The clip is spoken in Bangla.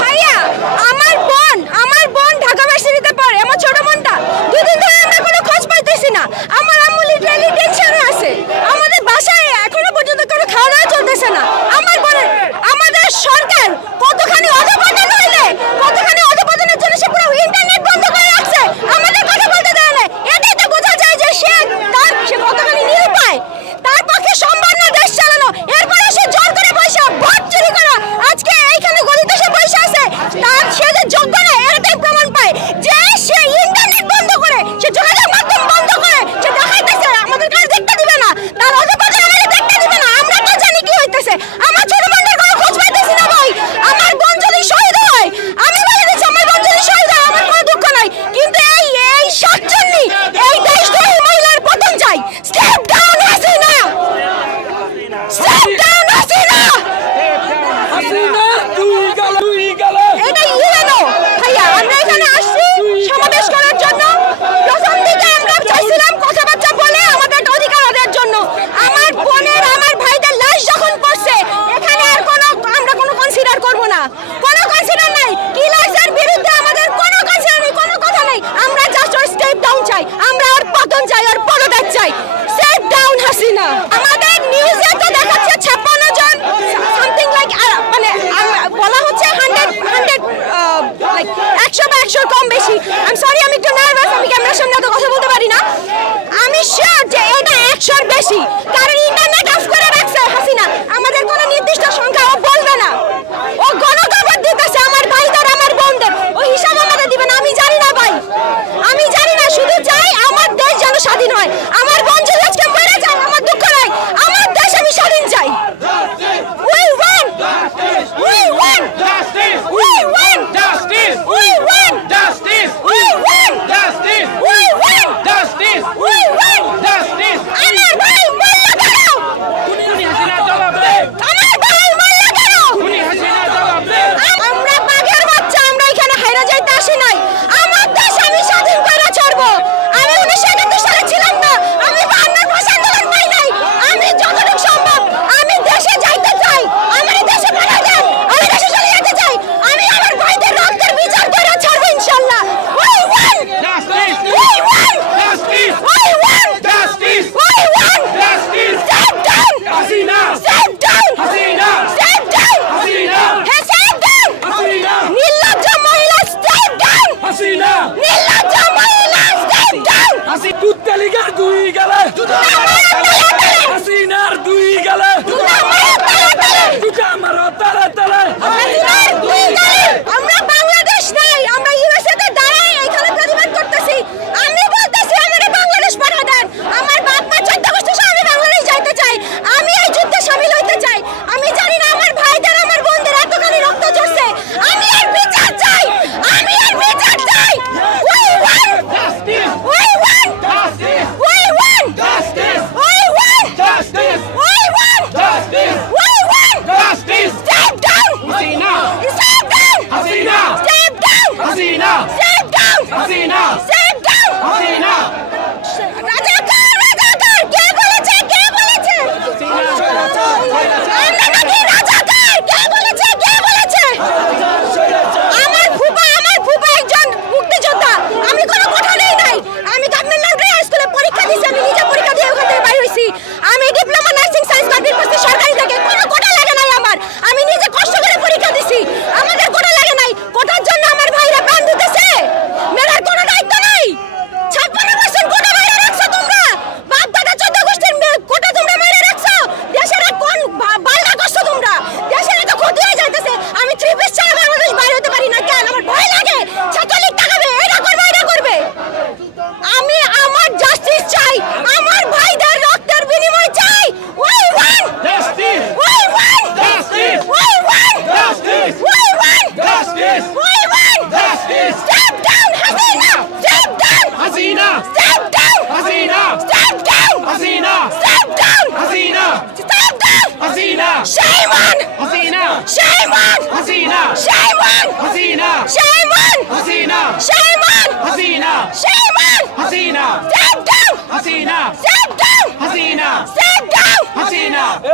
ভাইয়া আমার বোন ঢাকা ভার্সিটিতে পড়ে, আমার ছোট বোনটা। দুদিন ধরে আমরা কোনো খোঁজ পাইতেছি না। আমার আম্মু লিটারালি টেনশনে আছে। আমাদের বাসায় এখনো পর্যন্ত কোনো খাওয়া দাওয়া চলতেছে না। আমার বোনের আমাদের সরকার কতখানি অধপতন হইলে, কতখানি অধপতনের জন্য সে পুরো ইন্টারনেট বন্ধ করে রাখছে, আমাদের কথা বলতে দেয় না। এটাই তো বোঝা যায় যে সে কতখানি নিরুপায়। তার পক্ষে সম্ভব না দেশ চালানো। এরপরে সে জোর করে পয়সা ভোট চুরি করা, আজকে এইখানে গলিতে সে পয়সা আছে, তার সে যে যোগ্য না এটাই প্রমাণ পায় যে সে ইন্টারনেট বন্ধ করে, সে যোগাযোগ মাধ্যম বন্ধ করে, সে দেখাইতেছে আমাদের কাছে দেখতে দিবে না, তার অধপতন আমাদের দেখতে দিবে না। আমরা তো জানি কি হইতেছে। আমার ছোট বোনের কোনো খোঁজ পাইতেছি না ভাই। আমার বোন যদি শহীদ হয়, আমি বলে দিচ্ছি আমার বোন যদি শহীদ হয় আমার কোনো দুঃখ নাই, কিন্তু এই সাতচল্লি এই দেশদ্রোহী মহিলার পতন চাই। Step down Hasina, step down Hasina. এটাই ইউএনও ভাইয়া। আমরা এখানে আসছি সমাবেশ করার জন্য। প্রথম দিকে আমরা চাইছিলাম কথাবার্তা বলে আমাদের অধিকার আদায়ের জন্য। আমার বোনের আমার ভাইদের লাশ যখন পড়ছে, এখানে আর আমরা কোনো কনসিডার করব না। কোনো কনসিডার নাই। কিলার্সের বিরুদ্ধে আমাদের কোনো কনসিডার নেই, কোনো কথা নেই। আমরা জাস্ট ওর স্টেপ ডাউন চাই। আমরা ওর পতন চাই, ওর পদত্যাগ চাই। Step down Hasina. আমাদের নিউজে তো দেখাচ্ছে 56 জন সামথিং লাইক, মানে বলা হচ্ছে 100 লাইক 100 বা 100 কম বেশি। আই এম সরি, আমি একটু নার্ভাস, আমি ক্যামেরার সামনে তো কথা বলতে পারি না। আমি শিওর যে এটা 100-র বেশি, কারণ ইন্টারনেট অফ করে রাখছে হাসিনা। আমাদের কোনো নির্দিষ্ট সংখ্যা ও বলবে না। ও গণখবর দিতেছে আমার ভাইদের, আমার বোনদের। ও হিসাব আমাদের দিবে না। আমি জানি না ভাই, আমি জানি না। শুধু চাই আমার দেশ যেন স্বাধীন হয়। আমার বোন যদি আজকে মরে যায় আমার দুঃখ নাই। আমার দেশ আমি স্বাধীন চাই। We win! We win! We win! We win! We win! We win! We win! আমার ভাই মরলো কেন? আমার ভাই মরলো কেন? আমরা বাঘের বাচ্চা, আমরা এখানে হাইরা যাইতে আসি নাই। আমার দেশ আমি স্বাধীন করে ছাড়বো। আমি 1971 সালে ছিলাম না। আমি 52 আন্দোলন পাই নাই। আমি যতটুকু সম্ভব আমি দেশে যাইতে চাই। আমার দেশে পাঠা দেন, আমি দেশে চলে যেতে চাই। আমি আমার ভাইদের রক্তের বিচার করে ছাড়বো ইনশাআল্লাহ। We win! We win! We win! We win! Step down! Step down! Step down! হ্যাঁ, step down! নির্লজ্জ মহিলা, step down! নির্লজ্জ মহিলা, step down! কুত্তালিকার দুই গেলে হাসিনার দুই গেলে দুটা মারো তালে তালে। আমরা বাংলাদেশ নাই, আমরা ইউএসএ তে দাঁড়াই এখানে প্রতিবাদ করতেছি। আমি বলতেছি আমাকে বাংলাদেশ পাঠা দেন। আমার বাপ মা 14 বছর সহ আমি বাংলাদেশ যাইতে চাই। আমি এই যুদ্ধে শামিল হইতে চাই। আমি জানি না আমার ভাইদের, আমার বোনদের এতখানি রক্ত ঝরছে। আমি এর বিচার চাই। আমি এর বিচার চাই। We win! We win! We win! We win! We win! We win! Step down! Step down! Step down! Step down! Step down! রাজাকার, রাজাকার, কে বলেছে? কে বলেছে? আমরা নাকি রাজাকার? কে বলেছে? কে বলেছে? আমার ফুপা একজন মুক্তিযোদ্ধা। আমি কোনো কোঠা নেই নাই। আমি তামিলনাড়ু হাই স্কুলে পরীক্ষা দিয়েছি। আমি নিজে পরীক্ষা দিয়ে ওখান থেকে বাইর হইছি। আমি ডিপ্লোমা নার্সিং সায়েন্স কমপ্লিট করছি সরকারি থেকে। কোনো কোটা লাগে নাই আমার। আমি নিজে কষ্ট করে পরীক্ষা দিছি। আমাদের কোটা লাগে নাই। কোটার জন্য আমার ভাইরা প্রাণ দিতেছে। মেয়ের কোনো দায়িত্ব নাই। 56% কোটা বাইরে রাখছো তোমরা। বাপ দাদা 14 গোষ্ঠীর কোটা তোমরা বাইরে রাখছো। দেশের কোন বাল্লা করছো তোমরা? দেশের এত ক্ষতি হয়ে যাইতেছে। আমি 3 পিস ছাড়া বাংলাদেশ বাইরে হতে পারি না। কেন? আমার ভয় লাগে। ছাত্রলীগ টাকাবে, এটা করবে, এটা করবে। আমি আমার জাস্টিস চাই। আমার ভাইদের রক্তের বিনিময় চাই। We win! We win! We win! We win! We win! Step down Hasina! Step down! Step down! Step down! Step down! Step down! Shame on! Shame on! Shame on! Shame on! Shame on! Shame on! Step down! Step down! Step down!